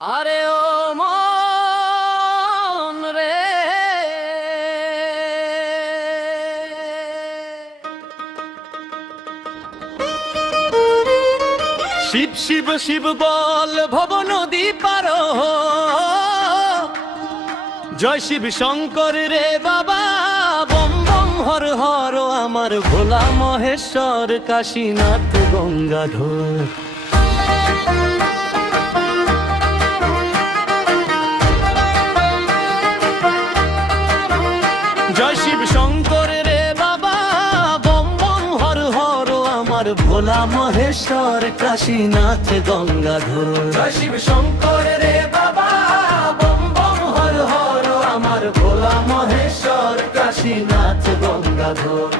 আরে ও মন রে, শিব শিব শিব বল ভব নদী পার, জয় শিব শঙ্কর রে বাবা, বম বম হর হর আমার ভোলা মহেশ্বর কাশীনাথ গঙ্গাধর। জয় শিব শঙ্কর রে বাবা, বম বম হর হর আমার ভোলা মহেশ্বর কাশীনাথ গঙ্গাধর। জয় শিব শঙ্কর রে বাবা, বম বম হর হর আমার ভোলা মহেশ্বর কাশীনাথ গঙ্গাধর।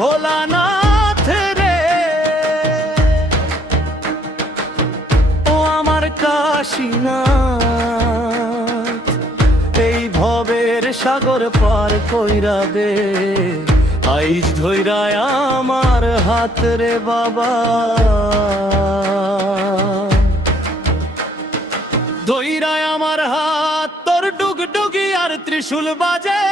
ভোলানাথ রে, ও আমার কাশীনাথ, এই ভবের সাগর পার কইরা দে, আইজ ধইরায় আমার হাত রে বাবা, ধইরায় আমার হাত, তোর ডুগডুগি আর ত্রিশূল বাজে,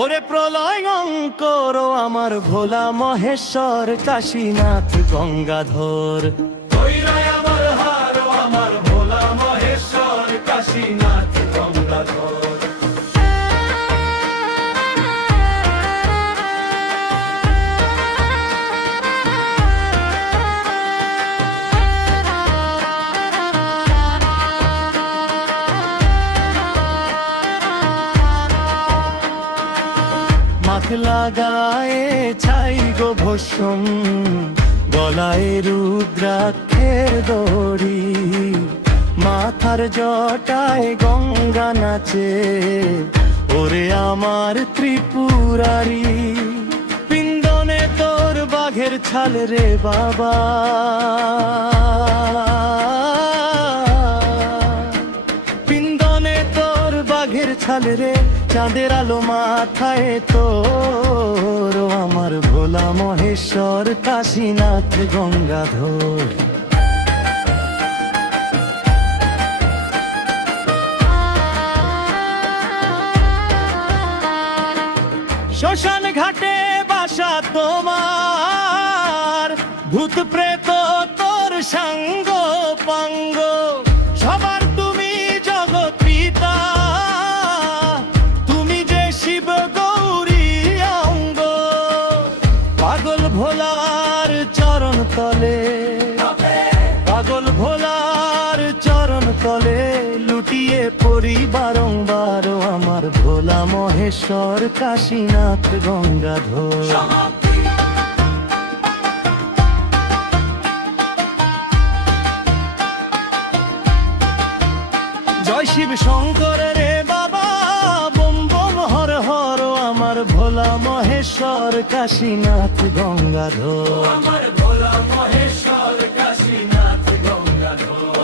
ওরে প্রলয় অঙ্কর আমার ভোলা মহেশ্বর কাশীনাথ গঙ্গাধর। ধইরায় আমার হার আমার ভোলা মহেশ্বর কাশীনাথ গঙ্গাধর। মাখ লাগায়ে ছাই গো ভস্ম, গলায় রুদ্রাক্ষের দড়ি, মাথার জটায় গঙ্গা নাচে, ওরে আমার ত্রিপুরারি, পিন্দনে তোর বাঘের ছাল রে বাবা, পিন্দনে তোর বাঘের ছাল রে, চাঁদের আলো মাথায় তোর, আমার ভোলা মহেশ্বর কাশীনাথ গঙ্গাধর। শ্মশান ঘাটে বাসা তোমার, ভূত প্রেত তোর সাঙ্গ পাঙ্গ, সবার তুমি জগৎ পিতা, তুমি যে শিব গৌরী অঙ্গ, পাগল ভোলার চরণ তলে, পাগল ভোলার চরণ তলে, লুটিয়ে পড়ি বারংবার আমার ভোলা মহেশ্বর কাশীনাথ গঙ্গাধর। জয় শিব শঙ্কর রে বাবা, বম বম হর হর আমার ভোলা মহেশ্বর কাশীনাথ গঙ্গাধর। আমার ভোলা মহেশ্বর কাশীনাথ গঙ্গাধর।